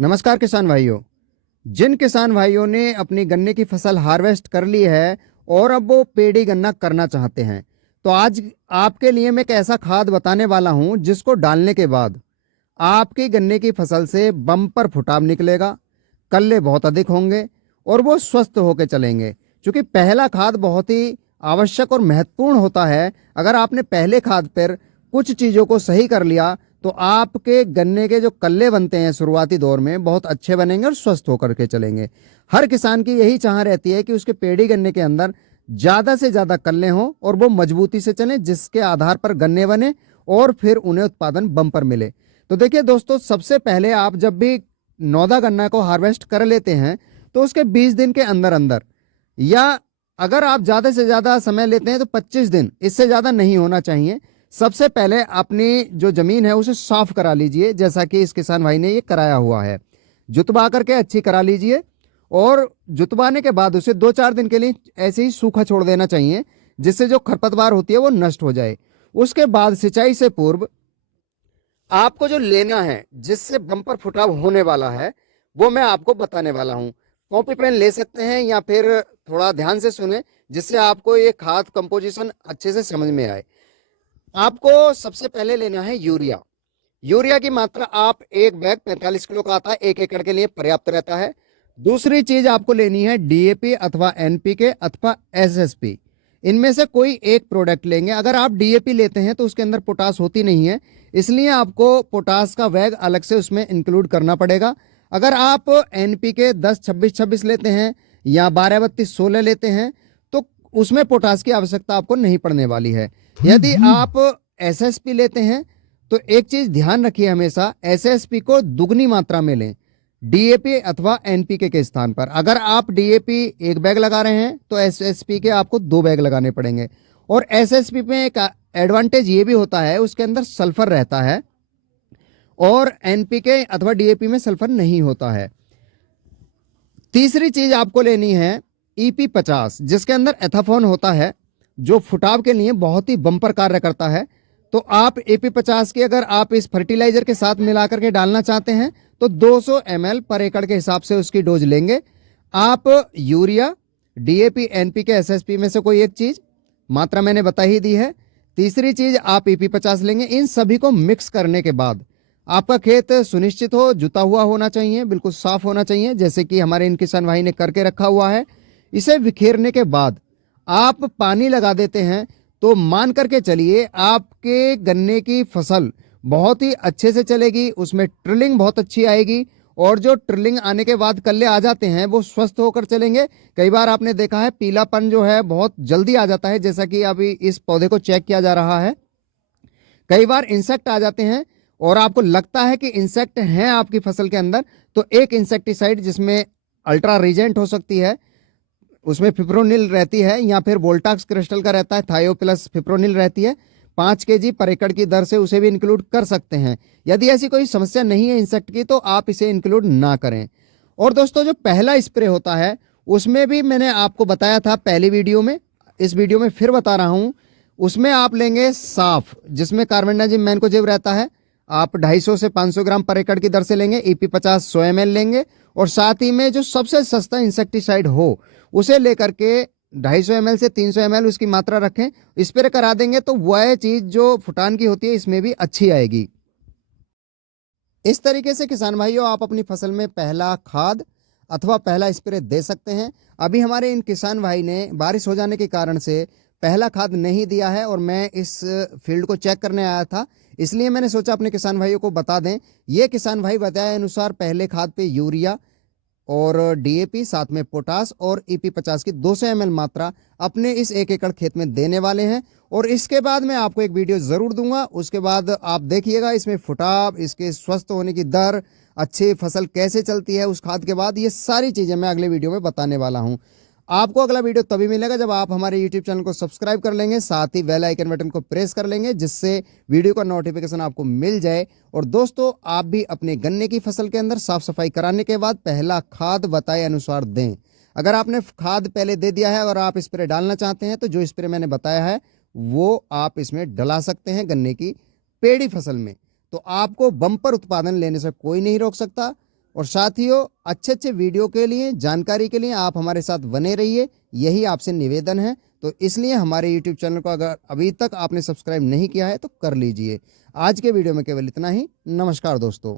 नमस्कार किसान भाइयों। जिन किसान भाइयों ने अपनी गन्ने की फसल हार्वेस्ट कर ली है और अब वो पेड़ी गन्ना करना चाहते हैं, तो आज आपके लिए मैं एक ऐसा खाद बताने वाला हूं जिसको डालने के बाद आपकी गन्ने की फसल से बम्पर फुटाव निकलेगा, कल्ले बहुत अधिक होंगे और वो स्वस्थ होकर चलेंगे। क्योंकि पहला खाद बहुत ही आवश्यक और महत्वपूर्ण होता है। अगर आपने पहले खाद पर कुछ चीज़ों को सही कर लिया तो आपके गन्ने के जो कल्ले बनते हैं शुरुआती दौर में बहुत अच्छे बनेंगे और स्वस्थ होकर के चलेंगे। हर किसान की यही चाह रहती है कि उसके पेड़ी गन्ने के अंदर ज़्यादा से ज़्यादा कल्ले हों और वो मजबूती से चलें, जिसके आधार पर गन्ने बने और फिर उन्हें उत्पादन बम्पर मिले। तो देखिए दोस्तों, सबसे पहले आप जब भी नौदा गन्ना को हार्वेस्ट कर लेते हैं तो उसके 20 दिन के अंदर अंदर, या अगर आप ज़्यादा से ज़्यादा समय लेते हैं तो 25 दिन, इससे ज़्यादा नहीं होना चाहिए। सबसे पहले अपनी जो ज़मीन है उसे साफ करा लीजिए, जैसा कि इस किसान भाई ने ये कराया हुआ है। जुतवा करके अच्छी करा लीजिए और जुतवाने के बाद उसे 2-4 दिन के लिए ऐसे ही सूखा छोड़ देना चाहिए, जिससे जो खरपतवार होती है वो नष्ट हो जाए। उसके बाद सिंचाई से पूर्व आपको जो लेना है, जिससे बम्पर फुटाव होने वाला है, वो मैं आपको बताने वाला हूँ। कॉपी पेन ले सकते हैं या फिर थोड़ा ध्यान से सुने, जिससे आपको ये खाद कंपोजिशन अच्छे से समझ में आए। आपको सबसे पहले लेना है यूरिया। यूरिया की मात्रा आप एक बैग 45 किलो का आता है, 1 एकड़ के लिए पर्याप्त रहता है। दूसरी चीज आपको लेनी है डीएपी अथवा एनपीके अथवा एसएसपी। इनमें से कोई एक प्रोडक्ट लेंगे। अगर आप डीएपी लेते हैं तो उसके अंदर पोटास होती नहीं है, इसलिए आपको पोटास का बैग अलग से उसमें इंक्लूड करना पड़ेगा। अगर आप एनपीके 10-26-26 लेते हैं या 12-32-16 लेते हैं तो उसमें पोटास की आवश्यकता आपको नहीं पड़ने वाली है। यदि आप एसएसपी लेते हैं तो एक चीज ध्यान रखिए, हमेशा एसएसपी को दुगनी मात्रा में लें डीएपी अथवा एनपीके के स्थान पर। अगर आप डीएपी 1 बैग लगा रहे हैं तो एसएसपी के आपको 2 बैग लगाने पड़ेंगे। और एसएसपी में एक एडवांटेज ये भी होता है, उसके अंदर सल्फर रहता है और एनपीके अथवा डीएपी में सल्फर नहीं होता है। तीसरी चीज आपको लेनी है EP50, जिसके अंदर एथाफोन होता है, जो फुटाव के लिए बहुत ही बम्पर कार्य करता है। तो आप EP50 की अगर आप इस फर्टिलाइजर के साथ मिलाकर के डालना चाहते हैं तो 200 ml पर एकड़ के हिसाब से उसकी डोज लेंगे। आप यूरिया, डीएपी, एनपीके, एसएसपी में से कोई एक चीज, मात्रा मैंने बता ही दी है। तीसरी चीज आप EP50 लेंगे। इन सभी को मिक्स करने के बाद आपका खेत सुनिश्चित हो जुता हुआ होना चाहिए, बिल्कुल साफ होना चाहिए, जैसे कि हमारे इन किसान भाई ने करके रखा हुआ है। इसे बिखेरने के बाद आप पानी लगा देते हैं तो मान करके चलिए आपके गन्ने की फसल बहुत ही अच्छे से चलेगी, उसमें ट्रिलिंग बहुत अच्छी आएगी और जो ट्रिलिंग आने के बाद कल्ले आ जाते हैं वो स्वस्थ होकर चलेंगे। कई बार आपने देखा है पीलापन जो है बहुत जल्दी आ जाता है, जैसा कि अभी इस पौधे को चेक किया जा रहा है। कई बार इंसेक्ट आ जाते हैं और आपको लगता है कि इंसेक्ट हैं आपकी फसल के अंदर, तो एक इंसेक्टिसाइड जिसमें अल्ट्रा रीजेंट हो सकती है, उसमें फिप्रोनिल रहती है, या फिर वोल्टाक्स क्रिस्टल का रहता है, थायो प्लस फिप्रोनिल रहती है, 5 kg पर एकड़ की दर से उसे भी इंक्लूड कर सकते हैं। यदि ऐसी कोई समस्या नहीं है इंसेक्ट की तो आप इसे इंक्लूड ना करें। और दोस्तों, जो पहला स्प्रे होता है उसमें भी मैंने आपको बताया था पहली वीडियो में, इस वीडियो में फिर बता रहा हूं। उसमें आप लेंगे साफ, जिसमें कार्बेंडाजिम मैनकोजेब रहता है। आप 250 से 500 ग्राम पर एकड़ की दर से लेंगे। EP50 100 ml लेंगे और साथ ही में जो सबसे सस्ता इंसेक्टिसाइड हो उसे लेकर के 250 ml से 300 ml उसकी मात्रा रखें, स्प्रे करा देंगे तो वह चीज जो फुटान की होती है इसमें भी अच्छी आएगी। इस तरीके से किसान भाइयों आप अपनी फसल में पहला खाद अथवा पहला स्प्रे दे सकते हैं। अभी हमारे इन किसान भाई ने बारिश हो जाने के कारण से पहला खाद नहीं दिया है और मैं इस फील्ड को चेक करने आया था, इसलिए मैंने सोचा अपने किसान भाइयों को बता दें। ये किसान भाई बताए अनुसार पहले खाद पे यूरिया और डीएपी, साथ में पोटास और EP50 की 200 ml मात्रा अपने इस 1 एकड़ खेत में देने वाले हैं। और इसके बाद मैं आपको एक वीडियो ज़रूर दूंगा, उसके बाद आप देखिएगा इसमें फुटाव, इसके स्वस्थ होने की दर, अच्छी फसल कैसे चलती है उस खाद के बाद, ये सारी चीज़ें मैं अगले वीडियो में बताने वाला हूँ। आपको अगला वीडियो तभी मिलेगा जब आप हमारे यूट्यूब चैनल को सब्सक्राइब कर लेंगे, साथ ही बेल आइकन बटन को प्रेस कर लेंगे, जिससे वीडियो का नोटिफिकेशन आपको मिल जाए। और दोस्तों, आप भी अपने गन्ने की फसल के अंदर साफ सफाई कराने के बाद पहला खाद बताए अनुसार दें। अगर आपने खाद पहले दे दिया है और आप स्प्रे डालना चाहते हैं तो जो स्प्रे मैंने बताया है वो आप इसमें डला सकते हैं गन्ने की पेड़ी फसल में। तो आपको बम्पर उत्पादन लेने से कोई नहीं रोक सकता। और साथियों, अच्छे अच्छे वीडियो के लिए, जानकारी के लिए आप हमारे साथ बने रहिए, यही आपसे निवेदन है। तो इसलिए हमारे YouTube चैनल को अगर अभी तक आपने सब्सक्राइब नहीं किया है तो कर लीजिए। आज के वीडियो में केवल इतना ही। नमस्कार दोस्तों।